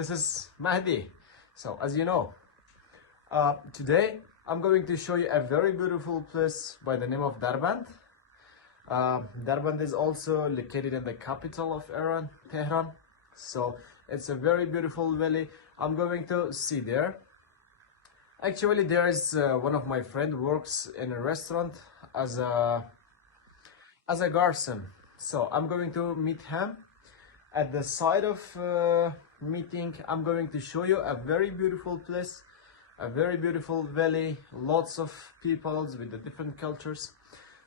this is Mahdi. So as you know, today I'm going to show you a very beautiful place by the name of Dar-band. Dar-band is also located in the capital of Iran, Tehran. So it's a very beautiful valley. I'm going to see there. Actually, there is one of my friend works in a restaurant as a garçon. So I'm going to meet him. At the side of meeting, I'm going to show you a very beautiful place, a very beautiful valley, lots of peoples with the different cultures.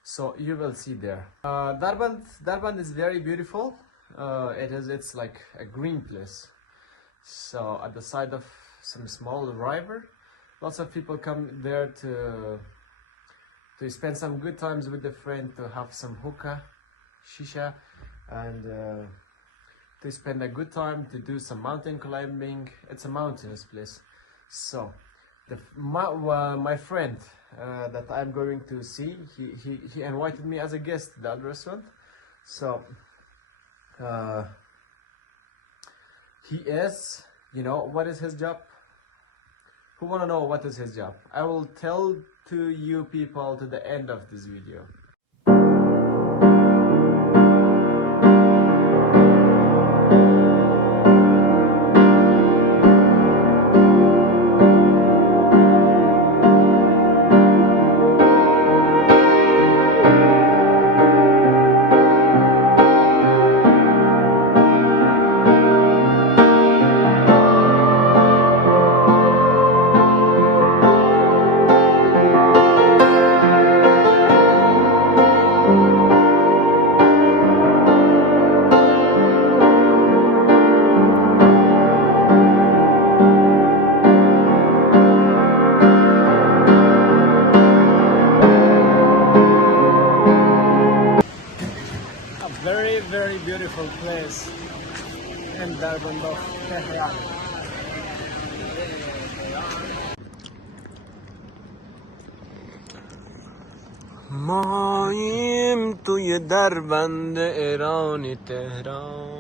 So you will see there. Dar-band is very beautiful. It's like a green place. So at the side of some small river, lots of people come there to spend some good times with a friend, to have some hookah, shisha, and to spend a good time, to do some mountain climbing. It's a mountainous place. So my friend that I'm going to see, he invited me as a guest to that restaurant. So he is, what is his job? Who want to know what is his job? I will tell to you people to the end of this video. Very beautiful place in Dar-band of Tehran. ماییم توی دربند ایرانی تهران.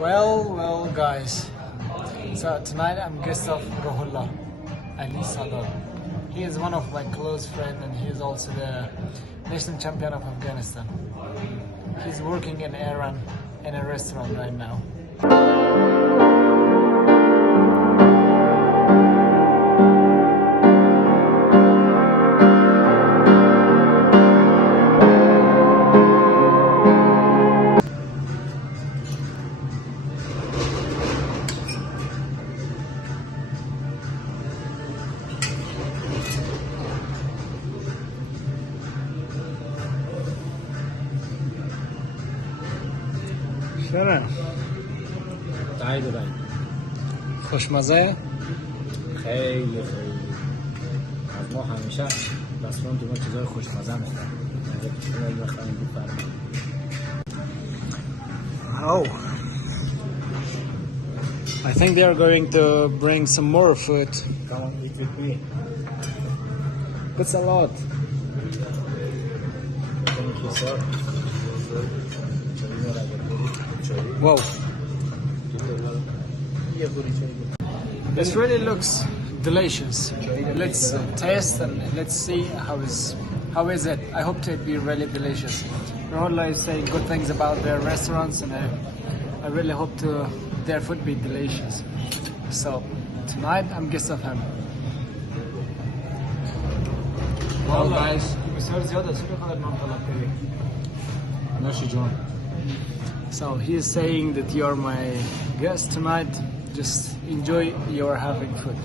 Well guys, so tonight I'm guest of Rohullah Ali Sadar. He is one of my close friends and he is also the national champion of Afghanistan. He's working in Iran in a restaurant right now. چرا؟ تایید بند خوشمزه؟ خیلی از ما همیشه رستوران تو ما چیزای خوشمزه میخورن. Oh, I think they are going to bring some more food. Come on, eat with me. That's a lot. Thank you, sir. Wow. This really looks delicious. Let's taste and let's see how is it. I hope it be really delicious. Rohullah is saying good things about their restaurants, and I really hope their food be delicious. So tonight I'm guest of him. Well guys, so he is saying that you're my guest tonight. Just enjoy your having food.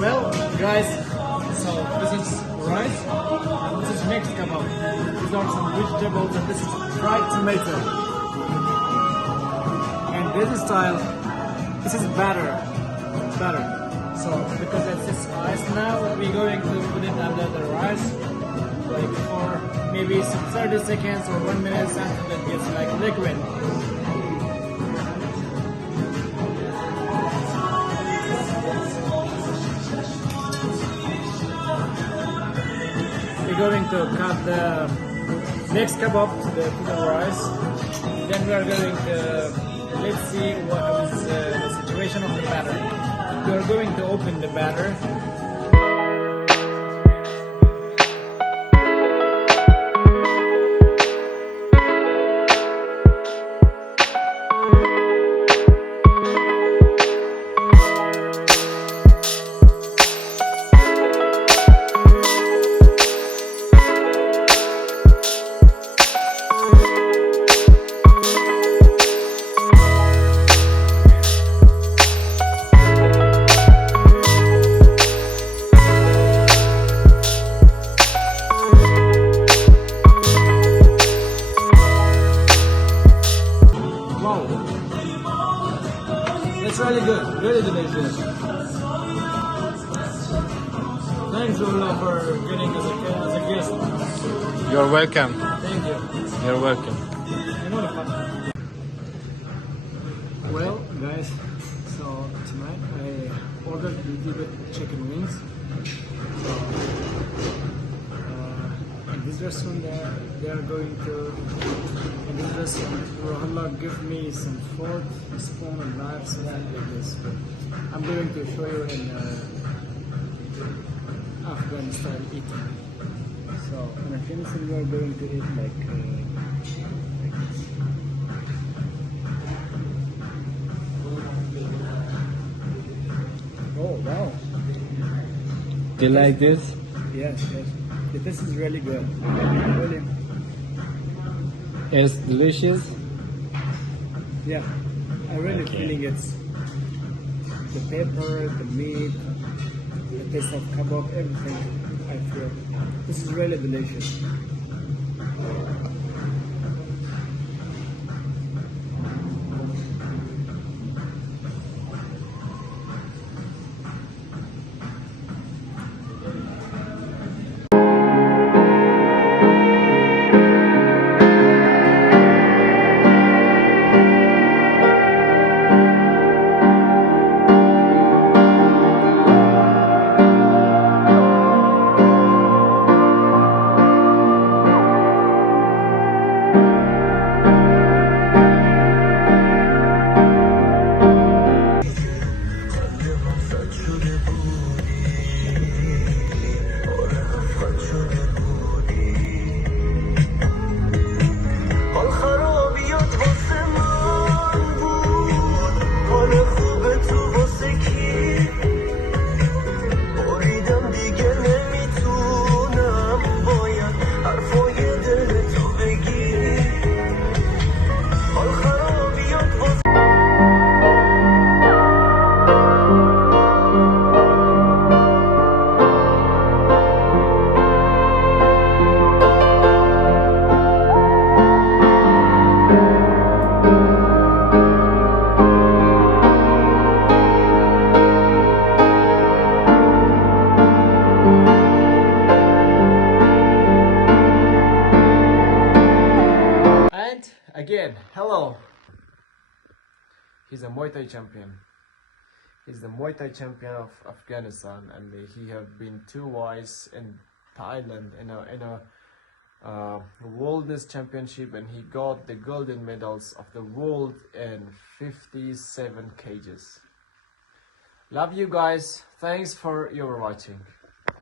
Well, guys, so this is rice, and this is mixed kebab. These are some vegetables, and this is fried tomato. And this style, this is batter. So because it's this rice now, we're going to put it under the rice like for maybe some 30 seconds or 1 minute until it gets like liquid. We're going to cut the next kebab to the rice. Then we are going to, let's see what is the situation of the batter. We are going to open the batter. Wow, that's really good, really delicious. Thanks, Ola, for getting us as a guest. You're welcome. Thank you. You're welcome. Well, guys, so tonight I ordered a little bit chicken wings. In this restaurant, they are going to. In this restaurant, Rohullah give me some fork, spoon, and knife, something like this. But I'm going to show you in Afghan style eating. So in Afghanistan, we are going to eat like this. Oh wow! Do you like this? Yes, yes. This is really good. Really. It's delicious. Yeah, I really feeling it's the pepper, the meat, the taste of kebab, everything. I feel this is really delicious. Again, hello. He's a Muay Thai champion. He's the Muay Thai champion of Afghanistan, and he have been twice in Thailand in a worldness championship, and he got the golden medals of the world in 57 kgs. Love you guys. Thanks for your watching.